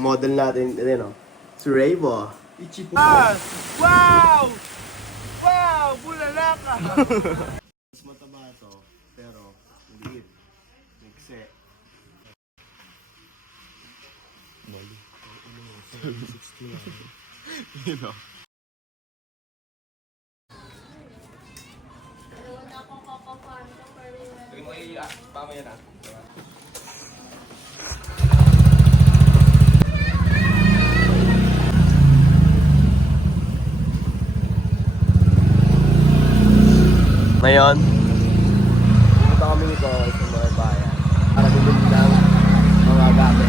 model natin, ano, si Raybo. Wow! Wow! Bulalaka! Mas mataba to, pero maliit. Mikse. Mali. 760 na. You know. Lagyan mo pamaya na. Ngayon, pumunta kami nito sa mga bayan para bumili ng mga gamit.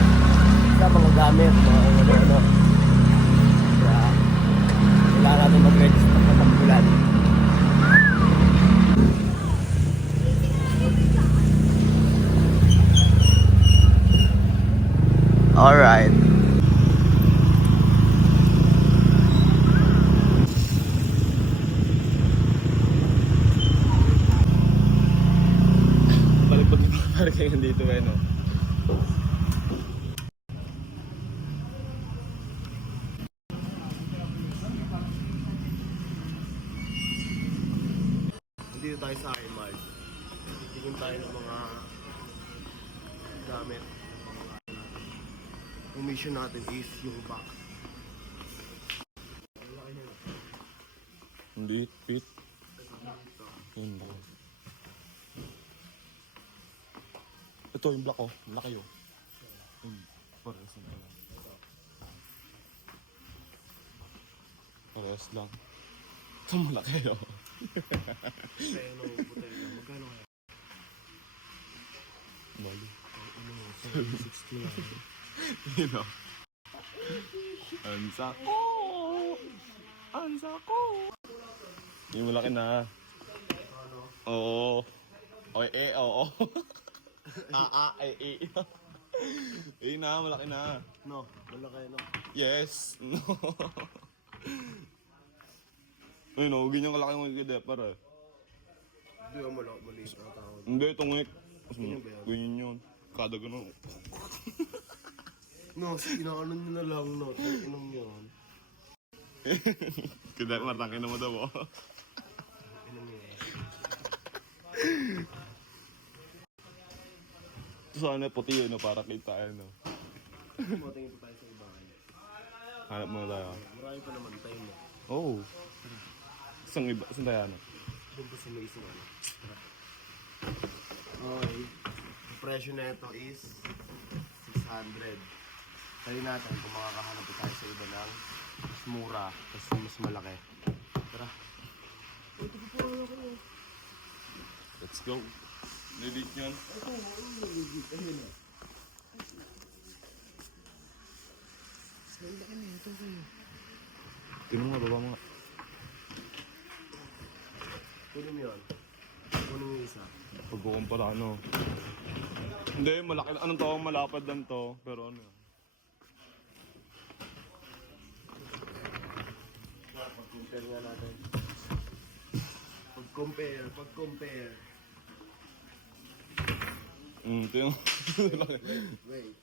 Mga gamit, mga ano-ano. Kaya, kailangan natin mag-register sa pagkulan. Alright. Balik-balik pa parang kayo dito eh, no? Dito tayo sa iMart. Tingin tayo ng mga gamit. Ang mission natin is yung box. Hindi, fit. Yun ba? Ito yung black oh, laki oh. Parehas lang pala. Parehas lang. Ito malaki oh. Kaya nung putel na, magkano kaya? Mali. 760 na. You know. Ansa ko! Ansa ko! Yung malaki na. Oo. Okay, oo. Eh na, malaki na. No, malaki no. Yes. No. Ay no, ganyan kalaki ng ikide para. Hindi ka maliit na tao. Hindi, tungik. Ganyan ba yan? Ganyan yun. Kada gano'n. No, inaano nyo na lang no. Inong yun. Kaya matangin na mo daw oh. Inong yun. Sana puti yun no, para kita ano. Matingin pa tayo sa ibahay. Hanap mo tayo. Marami pa naman tayo no. Oh. Isang iba, isang tayo ano. Doon pa sa may isang ano. Okay. Ang presyo na ito is 600. Tali natin kung makakahanap pa tayo sa iba ng mas mura, tapos mas malaki. Tara. Ito pa po ako. Let's go. Delete yun. Ito, legit. Ayun na. Ang laki na ito kayo. Tingnan mo, baba mo nga. Kunin mo yun. Kunin mo yung isa. Pagkukumpara ano. Hindi, malaki. Anong to? Malapad lang to. Pero ano yun. Pag-compare nga natin. Pag-compare. Tingnan mo. Wait.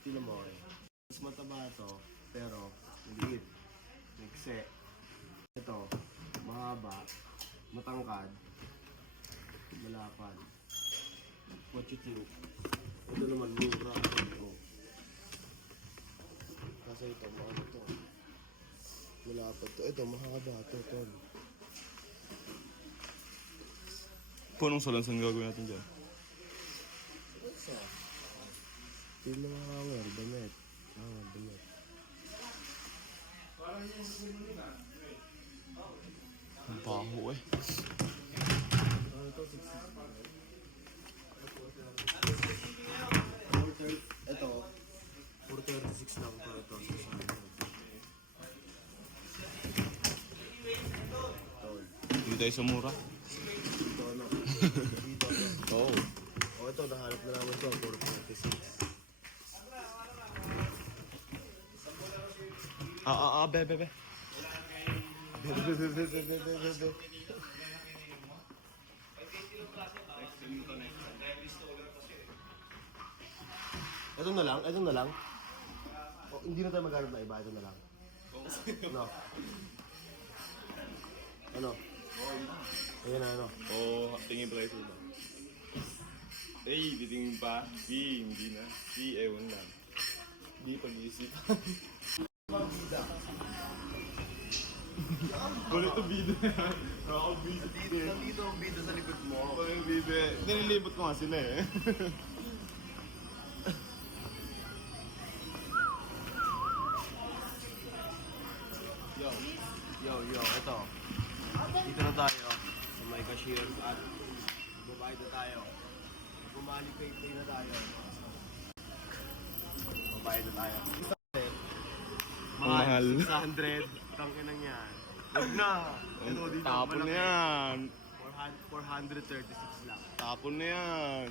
Tingnan mo eh. Mas mataba ito, pero maliit. Mikse. Ito, mahaba, matangkad, malapad. What you think? Ito naman, mura. Oh. Kasi ito, mahaba ito. Malapad ito. Ito, mahaba ito. Ito. Punong salansan gagawin natin dyan. Isa. Ito yung mga hanger, damit. Damit. Ang baho eh. Ano ito? 600. Ito, 436 lang po ito. 600. Hindi tayo sa mura. Dito na. Dito na. Oo. O ito, nahanap na namin ito. 446. Be. Ito na lang, ito na lang. Oh, hindi na tayo maghanap na iba, ito na lang. Ano? Ano? Ayan na, ano? Oo, tingin pa kayo ba? A, titingin pa. B, hindi na. C, ewan lang. D, pag-iisipan. Kulit to bida yan. Nakakabida. Nandito ang bida sa likod mo. Kulit bida. Nililibot ko nga sila eh. Yo, ito. Dito na tayo sa may cashier at babayad na tayo. Pay na tayo. Babayad na tayo. Mahal. 600. Tangin na yan. Huwag na. Ito, dito. Tapon na malaki. yan. 436 lang. Tapon na yan.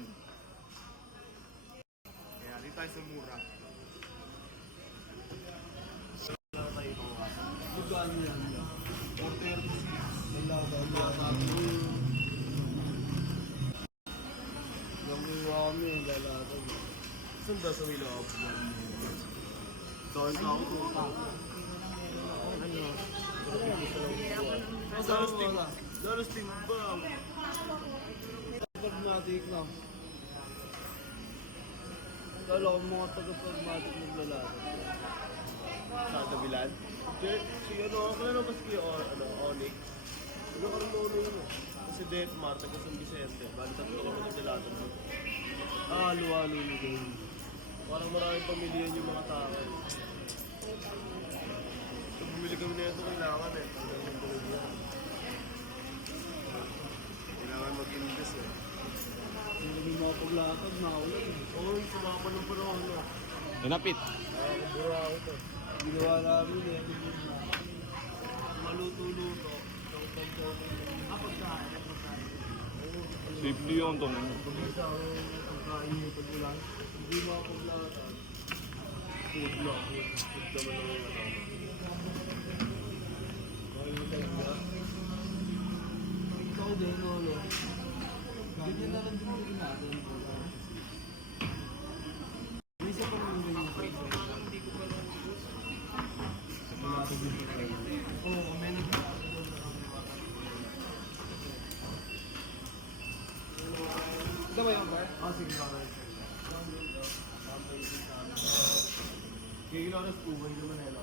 Kaya dito tayo sa mura. Wala tayo itong kaso. Magkano yan? 436. Wala. Yung kami, lalata. Saan daw sa may loob? Doon sa ako. Dalasting ba? Pragmatic lang. Kala ko mga taga-pragmatic naglalata. Sa kabilan? Hindi, si ano, ako na naman si Onyx. Ano ka rin mo yun eh. Kasi Detmar, taga San Vicente. Bali tatlo kami nagdalatan mo. Halo-halo ni game. Parang maraming pamilyan yung mga tao. Pag bumili kami na ito, kailangan eh. Kailangan mag-invest eh. Hindi mo mga paglatag, naulan. Oo, yung sumapa ng panahon na. Inapit. Nakakabura ako ito. Ginawa namin eh. Maluto-luto. Pagkain. Safety yun to. Pagkita ako pagkain yung pag-ulan. Hindi mo mga paglatag. Food lang. Food naman ang ano. Kaya talaga. Ikaw din, Lolo. Ganyan na lang din natin. May isa pa rin yung ganyan. Hindi ko pa lang wala ko din pa rin. Oo, may ito ba yung bar? Ah, sige na. Kaya ilang uwan naman nila.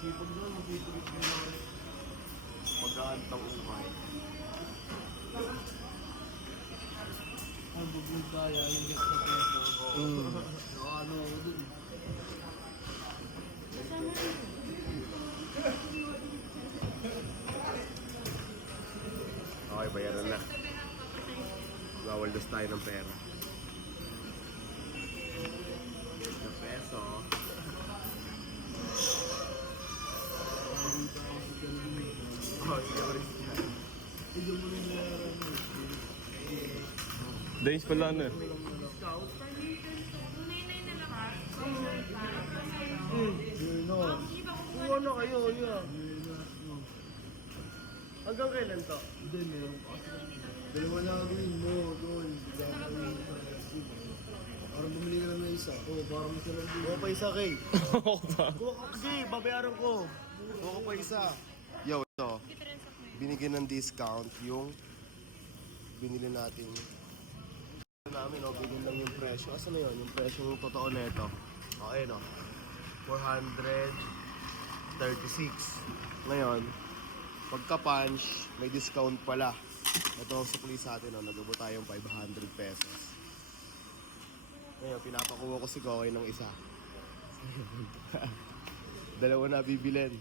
Sipag doon, masipag yung gano'n. Mag-aantang umay. Ang bubog kaya, yung guest na peso. Ano ako dun. Okay, bayaran na. Wawaldos tayo ng pera. Ng peso. Oh, sige ko rin. Ito mo rin na Days pala na eh. yun o. Kuha na kayo, yun. Hanggang kailan to? Hindi, meron pa. Dalawa lang rin mo, doon. Parang bumili ka lang na isa. Oo, parang isa lang din. Kuha pa isa, Kay. Kuha ka, Kay. Babayaran ko. Kuha ka pa isa. Yo, ito. Binigyan ng discount yung binili natin. Namin, no, bigyan lang yung presyo. Asa na yun? Yung presyo yung totoo na ito. Okay, no? 436. Ngayon, pagka-punch, may discount pala. Ito ang supli sa atin, no? Nagubo tayong 500 pesos. Ngayon, pinapakuha ko si Kokoy ng isa. Dalawa na bibilin.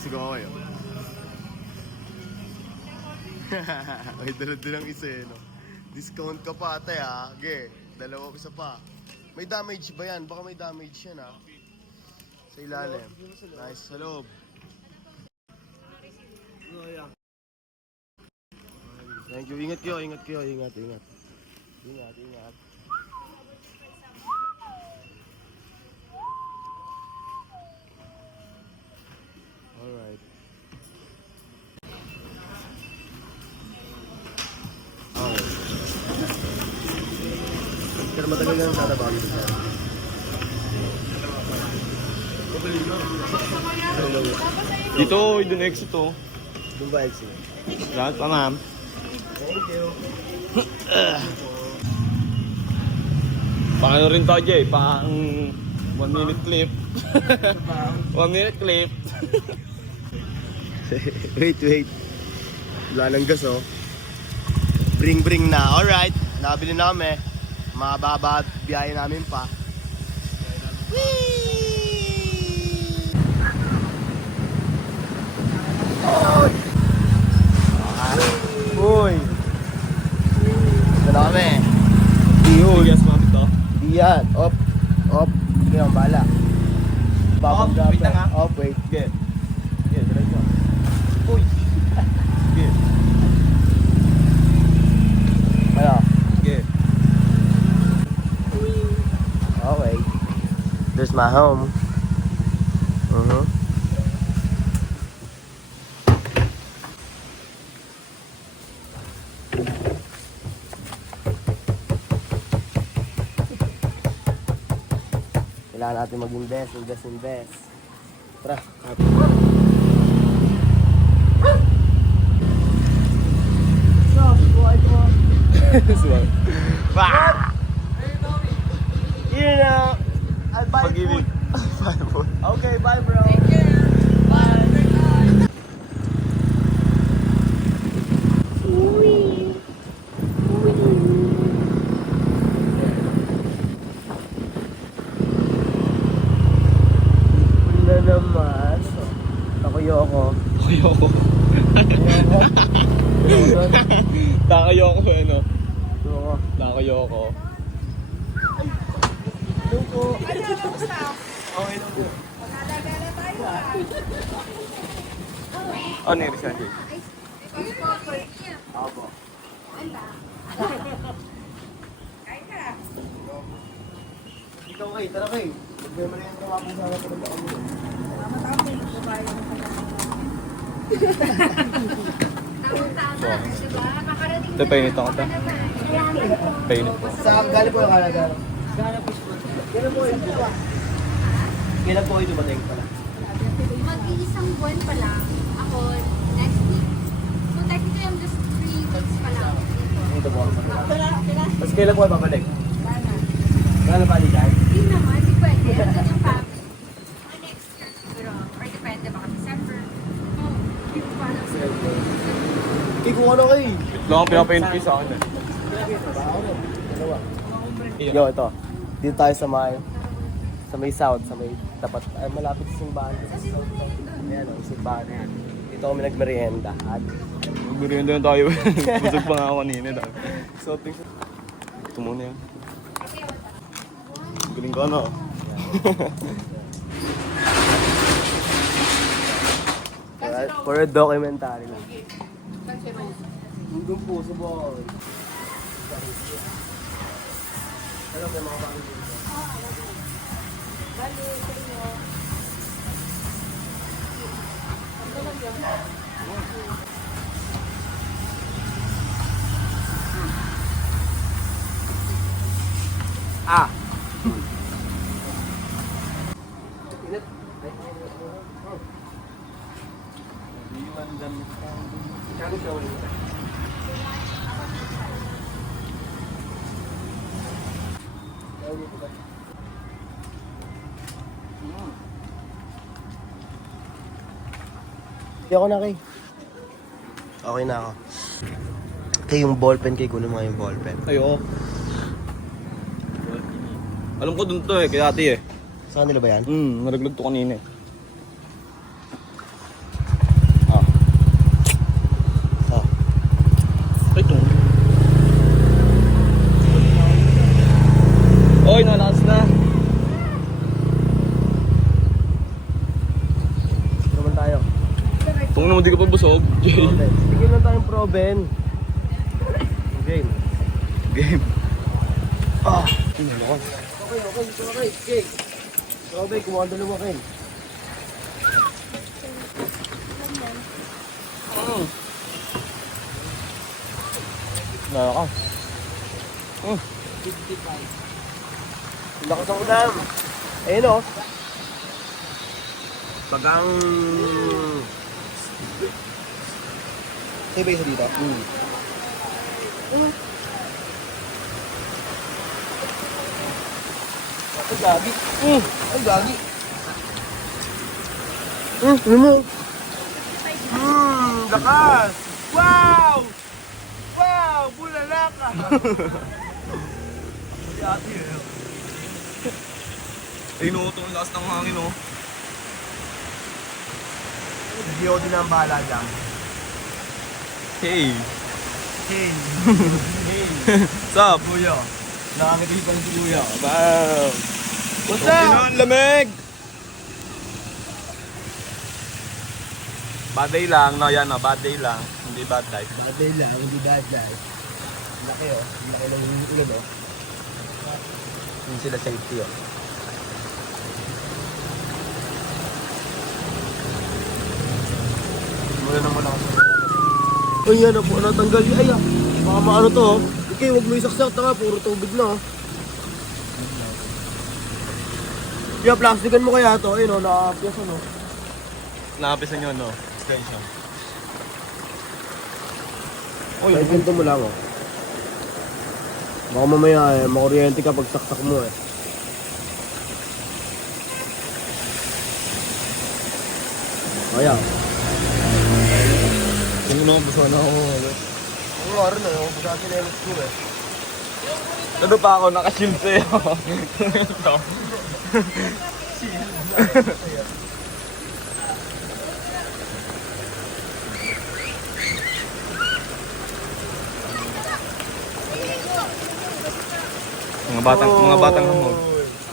Si Kokoy, oh. May dala-dalang isa eh, no? Discount ka pa, ate, ha? Ge, dalawa isa pa. May damage ba yan? Baka may damage yan, ha? Sa ilalim. Nice, sa loob. Thank you. Ingat kayo, ingat kayo, ingat, ingat. Ingat, ingat. matagal na nagtatrabaho dito sir. Dito, dun exit oh. Doon ba exit? Lahat pa ma'am. Thank you. Paano rin tayo Jay? Pang 1 minute clip. 1 minute clip. Wait. Wala nang gas oh. Bring na. Alright. Nabili na kami. Mababa at biyahe namin pa. Uy! Ito na kami. Yes ma'am ito. Diyan. Op. Sige ang bala. Op, wait lang, ha? Op, wait. Sige. Sige, diretso. Uy! Sige. Ano? Sige. Okay. There's my home. Kailangan natin mag-invest. Tara. You know, I'll buy Pag-ibig. food. Okay, bye bro. Na naman. Takuyoko. Takayoko. Takayoko ano? Takuyoko. Takayoko. Luko. Ano, kamusta? Okay lang po. Magala-gala tayo ah. Ano yung reason Jay? Ako po. Kain ka. Ikaw kay, tara kay. Magmemorihan ka nga kung sana pa ng daan mo. Tama-tama yung babae ng Tama-tama, diba? Makakarating Ito, painit ako ito. Painit po. Saan galing po yung Canada? Kailan po ito ba? Kailan po ito ba tayo pala? Mag-iisang buwan pa lang ako next week. So technically, I'm just 3 weeks pa lang dito. Ito po ako sa Canada. Mas kailan po babalik? Kailan pa di tayo? Hindi naman, hindi pwede. Ito yung family. Mga next year siguro. Or depende, baka December. Oh, hindi ko pa alam. Kaya kung ano kay? Lang ang pinapainit kayo sa akin eh. Yo, ito. Dito tayo sa may south, sa may tapat, ay malapit sa simbahan. Ayan o, simbahan na yan. Dito kami nagmerienda. At Magbirindo na tayo. Busog pa nga ako kanina. So, ito muna yan. Galing ka ano? for a documentary lang. Hanggang po, subok. Ano kayo mga bagay dito? Ah! Init. Kano siya ulit? Hindi ako na kay. Okay na ako. Kay yung ballpen kay kunin mo nga yung ballpen. Ayoko. Alam ko dun to eh, kay ate eh. Sa kanila ba yan? Naraglag to kanina eh. Ah. Ito. Oy, nalakas na. Naman tayo. Kung naman di ka pa busog, Jay. Proben. Bigyan lang tayong proben. Game. Game. Ah! Nalakas. Okay. Okay. Proben, kumuha ang dalawa kayo. Nalakas. Lakas ang ulam. Ayun o. Bagang... May ba isa dito? Ay, gagi. Ay, gagi. Ano mo? Lakas! Wow! Wow! Bulalaka! Si ate eh. Ay, no, itong lakas ng hangin, oh. Hindi ako din ang bahala dyan. Hey! Hey! Sup? Kuya. Nakakitipan pa si Kuya. Wow! What's Okay up? na, ang lamig! Bad day lang, no? Yan, no? Bad day lang. Hindi bad day. Bad day lang, hindi bad day. Laki oh. Laki ng ulan oh. Yun sila safety oh. Mula na muna ako. Ay yan po, natanggal. Ay ah. Baka maano to oh. Okay, huwag mo isaksak. Taka, puro tubig na oh. Kaya plastikan mo kaya to. Ayun oh, nakapiyas ano. Nakapisan nyo, no? Extension. Kahit ganito mo lang oh. Baka mamaya eh, makuryente ka pag saksak mo eh. Kaya. Kung ano, basa na ako. Ang nga rin eh, baka sinelos ko eh. Ano pa ako, naka-shield sa'yo. Ito. mga batang hamog.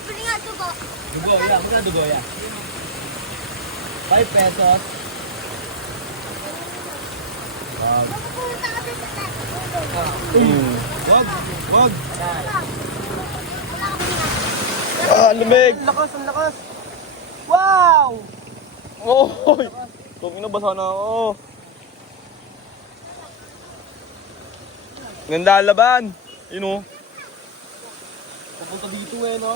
Pwede nga ito po. Dugo, ya. Muna dugo, ya. 5 pesos. Mapupunta kasi sa tayo. Wag! Ah, lumig! Ang lakas, ang lakas. Wow! Oy! Kung inabasa na ako. Ganda ang laban. Yun, oh. Pupunta dito eh, no?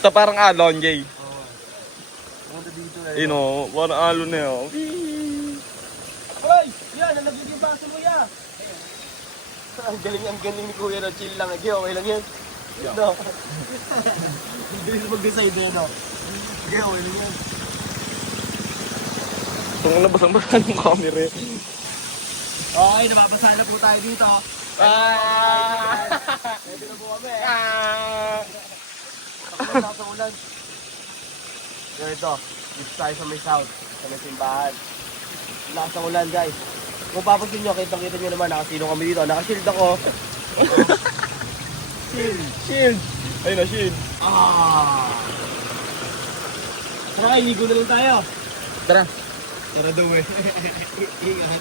Ito parang alon, Jay. Pupunta dito eh. Yun, oh. Parang alon na yun. Hoy! Yan, nalagyan yung baso mo, ya. Ang galing ni Kuya na chill lang. Okay, okay lang yan. No. Hindi rin mag-decide eh, no? Okay, okay lang yan. Kung nabasang-basa ng camera eh. Okay, nababasa na po tayo dito. Pwede na po kami eh. Ako sa ulan. Ganito, dito tayo sa may south, sa may simbahan. Lakas ng ulan guys. Kung papansin nyo, kitang-kita nyo naman, nakasilong kami dito. Nakashield ako. Shield! Ayun na, shield. Tara, iligo na lang tayo. Tara. Tara daw eh. Ingat.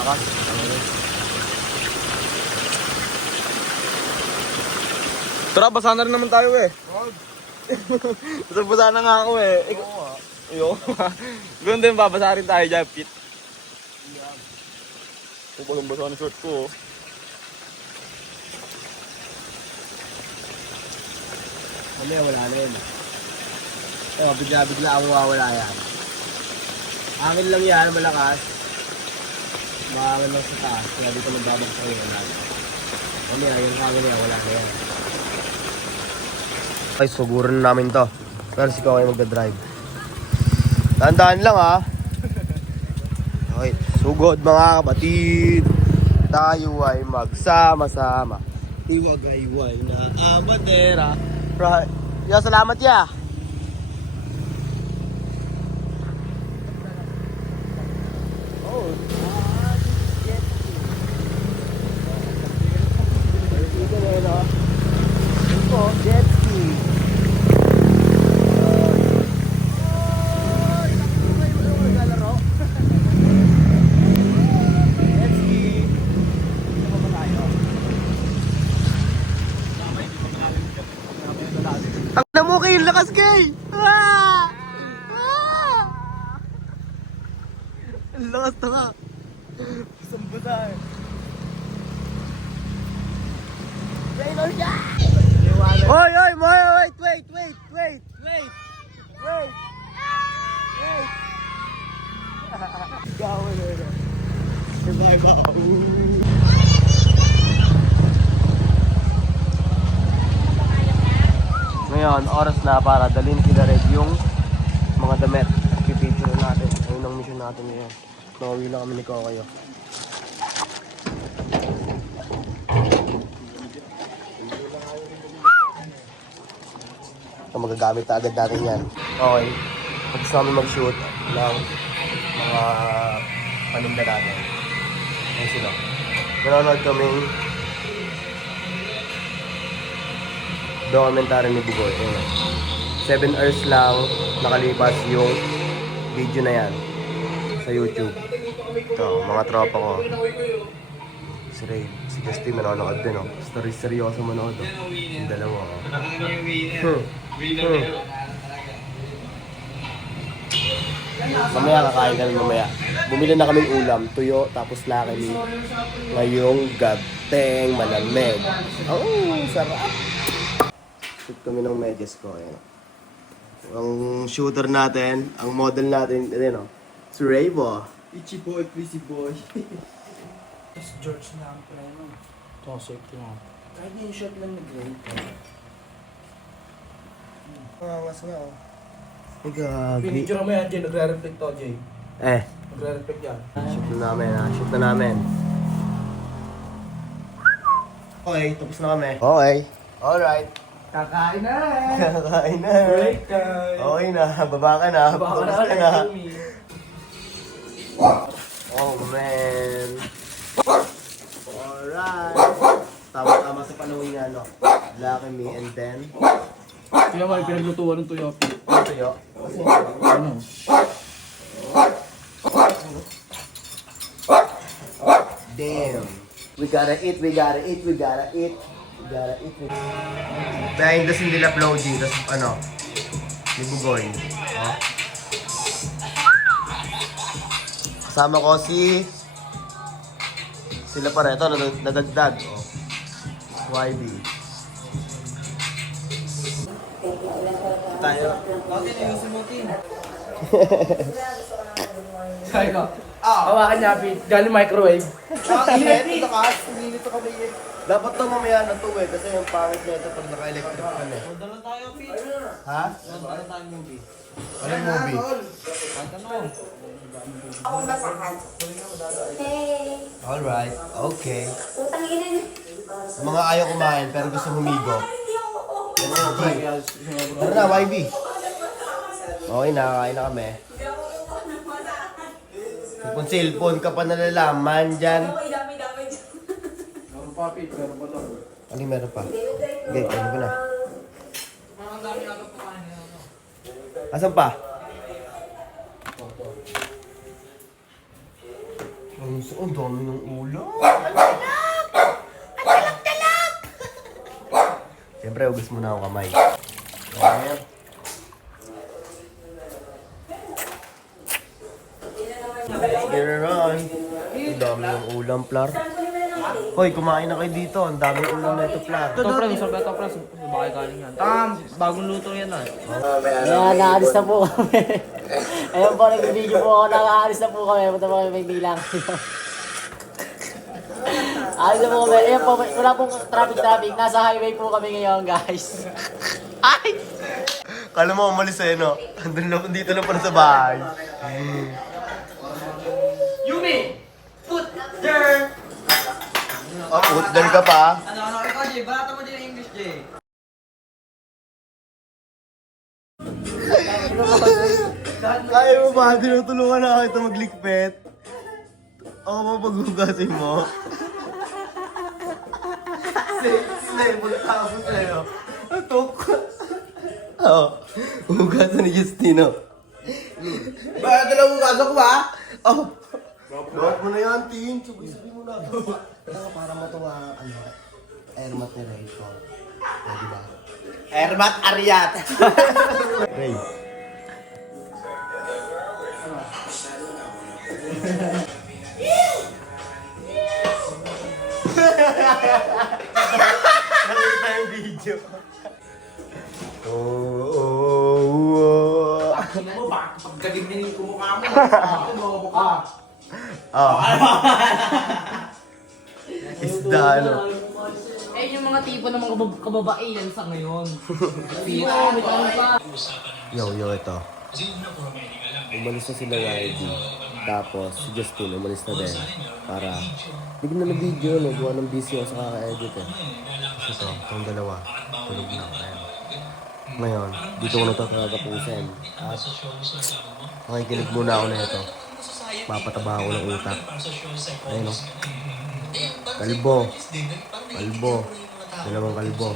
Lakas. Tara, basa na rin naman tayo eh. Basa na nga ako eh. Oo ah. Ayoko. Ganun din, babasa rin tayo dyan, Pete. Ito pa basa ng short ko. Mamaya wala na yun. Ewan, bigla-bigla ang mawawala yan. Hangin lang yan, malakas. Mahangin lang sa taas, kaya dito magbabagsak yung ulan. Mamaya, yung hangin niya, wala na yan. Ay, suguran na namin to. Pero si Kaway magdadrive. Tandaan lang ha. Okay, sugod mga kapatid. Tayo ay magsama-sama. Iwag-iway na abadera. Right. Ya, salamat ya. Oh. Jet ski. Ang na mo kayo, lakas kay! Ang lakas na nga. Isang buta eh. Trainer siya! Hoy, hoy, wait! Gawin na yun. Survive ako. Ngayon, oras na para dalhin kila Red yung mga damit. Pipicture natin. Ayun ang mission natin ngayon. Nauwi lang kami ni Kokayo. So, magagamit na agad natin yan. Okay. Pagkas namin mag-shoot ng mga paninda natin. Ayun sila. Nanonood kaming documentary ni Bugoy. Ayun. 7 hours lang nakalipas yung video na yan sa YouTube. Ito, mga tropa ko. Si Ray, si Justin manonood din, oh. Seryoso manood, oh. Yung dalawa, oh. Mamaya kakain kami mamaya. Bumili na kaming ulam, tuyo, tapos lakali. Ngayong gabteng malamig. Oh, sarap! Shoot kami ng medyas ko, ayan. Ang shooter natin, ang model natin, ayan, oh. Si Raybo. Itchy boy, pleasy boy. Tapos George na ang pala yun. Tosek lang. Kahit yung shot lang nag-grade. Angas nga, oh. Ay, gagi. Pinicture mo yan, Jay. Nagre-reflect to, Jay. Nagre-reflect yan. Shoot na namin, ha? Shoot na namin. Okay, tapos na kami. Okay. Alright. Kakain na! Kakain na. Break time! Okay na, baba ka na. Baka Tapos ka na. Jimmy. Oh, man. Alright. Tama-tama sa panahon niya, no? Lucky me and then... Kaya may pinaglutuan ng tuyo. Ano tuyo? Ano? Damn. We gotta eat. Behind the scene nila uploading, tapos ano, ni Bugoy. Oh. Kasama ko si... Sila pa rin, ito, nadagdag. Oh. YB. Tayo. Bakit na yung sumutin? Sabi ko, hawakan niya, Pete. Galing microwave. Init, takas. Init ka ba yun? Dapat to mamaya na to eh, kasi yung pangit niya ito pag naka-electric pa na eh. Dala tayo, Pete. Ha? Dala tayo movie. Anong movie? Ano? Hey! Alright, okay. Utang ina niyo. Mga ayaw kumain pero gusto humigo. Tara na, YB. Okay, nakakain na kami. Kung cellphone ka pa nalalaman dyan. Meron pa, Pete. Meron pa to. Ano meron pa? Okay, ano ba na? Parang dami agad kumain nila. Asan pa? Ang dami ng ulam. Siyempre, hugas muna ako kamay. Ayan. Get it on. Ang dami ng ulam, Plar. Hoy, kumain na kayo dito. Ang dami ng ulam na ito, Plar. Ito, pre. Masarap ito, pre. Bakit galing yan? Bagong luto yan, ah. Ayan, naalis na po kami. Ayun po, nag-video po ako, nakaalis na po kami. Punta po kami Maynila. Alis na po kami. Ayan po, wala pong traffic. Nasa highway po kami ngayon, guys. Ay! Kala mo umalis eh, no? Andun lang, dito lang pala sa bahay. Yumi! Put there! Oh, putdal ka pa. Ano, ikaw, Jay. Barata mo din ang English, Jay. Kaya mo ba? Tinutulungan na kita maglikpit. Ako mo paghugasin mo. Slay, magtapos sa'yo. Atok. Oo. Hugasan ni Justino. Bakit talagang hugasan ko ba? Oh. Bawat mo na yan, Tin. Sabi mo na. Para matuwa, air mat ni Ray ko. O, diba? Ermat Ariat. Ray. Nakita yung video. Oh. Ano mo ba? Pagdating na yung kumukha mo. Ako mo mukha. Isda, ano? Eh, yung mga tipo ng mga kababaihan sa ngayon. Pira, may tanong pa. Yo, ito. Umalis na sila YD. Tapos si Justin umalis na din. Para, hindi ko na na-video, no? Gawa ng busy ako sa kaka-edit eh. Kasi ito, itong dalawa, tulog na. Ayan. Ngayon, dito ko na ito kagapusin. At, makikinig muna ako na ito. Papataba ako ng utak. Ayun, no? Kalbo. Dalawang kalbo.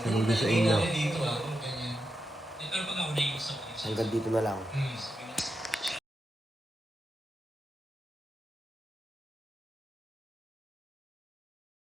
Saludo sa inyo. Hanggang dito na lang.